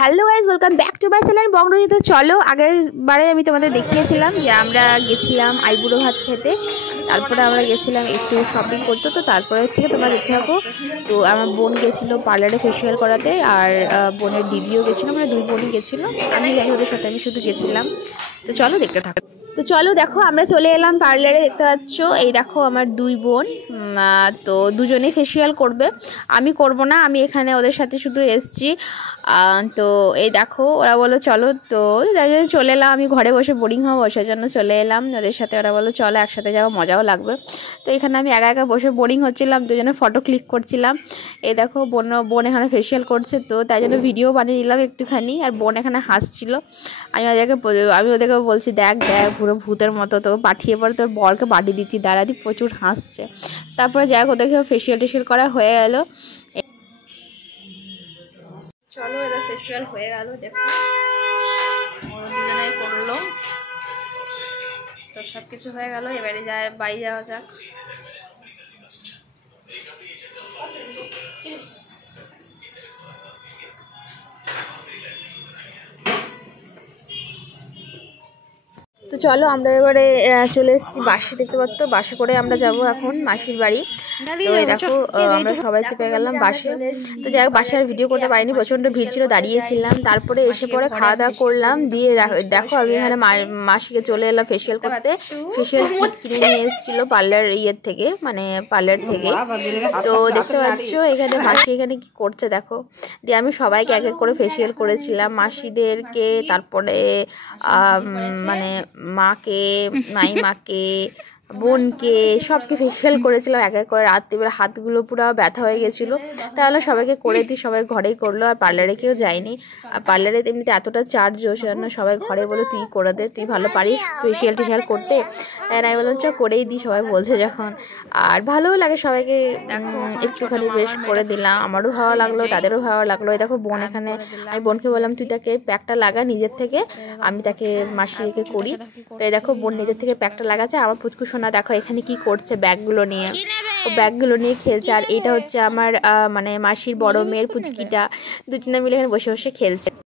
Hello guys, welcome back to my channel Bongruji. তো চলো, আগের বারে আমি তোমাদের দেখিয়েছিলাম যে আমরা গেছিলাম আইবুড়ো ভাত খেতে, তারপরে আমরা গেছিলাম একটু শপিং করতে। তো তারপরে থেকে তোমরা দেখতে থাকো। তো আমার বোন গেছিলো পার্লারে ফেসিয়াল করাতে, আর বোনের দিদিও গেছিলো, মানে দুই বোনই গেছিলো। আমি যাই ওদের সাথে, আমি শুধু গেছিলাম। তো চলো দেখতে থাকো। তো চলো দেখো, আমরা চলে এলাম পার্লারে। দেখতে পাচ্ছ, এই দেখো আমার দুই বোন। তো দুজনেই ফেসিয়াল করবে, আমি করব না, আমি এখানে ওদের সাথে শুধু এসছি। তো এই দেখো, ওরা বললো চলো, তো তাই জন্য চলে এলাম। আমি ঘরে বসে বোরিং হবো, সেই জন্য চলে এলাম ওদের সাথে। ওরা বললো চলো একসাথে যাবো, মজাও লাগবে। তো এখানে আমি একা একা বসে বোরিং হচ্ছিলাম, দুজনে ফটো ক্লিক করছিলাম। এই দেখো বোন এখানে ফেসিয়াল করছে, তো তাই জন্য ভিডিও বানিয়ে নিলাম একটুখানি। আর বোন এখানে হাসছিল। আমি ওদেরকে বলছি, দেখ দেখ পুরো ভূতের মতো, তোকে পাঠিয়ে পরে তোর বরকে পাঠিয়ে দিচ্ছি, দাঁড়াদি প্রচুর হাসছে। তারপরে যাই হোক, ওদেরকে ফেসিয়াল টেসিয়াল করা হয়ে গেল। চলো, এবার ফেসিয়াল হয়ে গেল, দেখো ওরা দুজনেই করলো। তো সব কিছু হয়ে গেল, এবারে বাড়ি যাওয়া যাক। তো চলো, আমরা এবারে চলে এসেছি বাসে। দেখতে পাচ্ছ, বাসে করে আমরা যাব এখন মাসির বাড়ি। তো এই দেখো, আমরা সবাই চেপে গেলাম বাসে। তো যাই হোক, বাসে আর ভিডিও করতে পারিনি, প্রচণ্ড ভিড় ছিল, দাঁড়িয়েছিলাম। তারপরে এসে পরে খাওয়া দাওয়া করলাম, দিয়ে দেখো আমি এখানে মাসিকে চলে এলাম ফেসিয়াল করতে। ফেসিয়াল কিনে নিয়ে এসেছিলো পার্লার থেকে, মানে পার্লার থেকে। তো দেখতে পাচ্ছ এখানে মাসি এখানে কি করছে দেখো। দিয়ে আমি সবাইকে এক এক করে ফেসিয়াল করেছিলাম, মাসিদেরকে, তারপরে মানে মাকে, মাইমাকে, বোনকে, সবকে ফেসিয়াল করেছিলাম এক এক করে। রাত্রিবেলা হাতগুলো পুরো ব্যথা হয়ে গেছিলো, তাহলে সবাইকে করে দিই, সবাই ঘরেই করলো। আর পার্লারে কেউ যায়নি, আর পার্লারে এমনিতে এতটা চার্জ, সেজন্য সবাই ঘরে বলে তুই করে দে, তুই ভালো পারিস ফেসিয়াল টেসিয়াল করতে। তাই আমি বললাম চ করেই দিই, সবাই বলছে যখন। আর ভালোও লাগে, সবাইকে একটুখানি বেশ করে দিলাম, আমারও ভালো লাগলো, তাদেরও ভালো লাগলো। এই দেখো বোন এখানে, আমি বোনকে বললাম তুই তাকে প্যাকটা লাগা নিজের থেকে, আমি তাকে মাসিকে করি। তো এই দেখো বোন নিজের থেকে প্যাকটা লাগাচ্ছে। আমার পুচকু সোনা দেখো এখানে কি করছে, ব্যাগগুলো নিয়ে, ও ব্যাগগুলো নিয়ে খেলছে। আর এটা হচ্ছে আমার মানে মাসির বড় মেয়ের পুচকিটা, দুজনে মিলে এখানে বসে বসে খেলছে।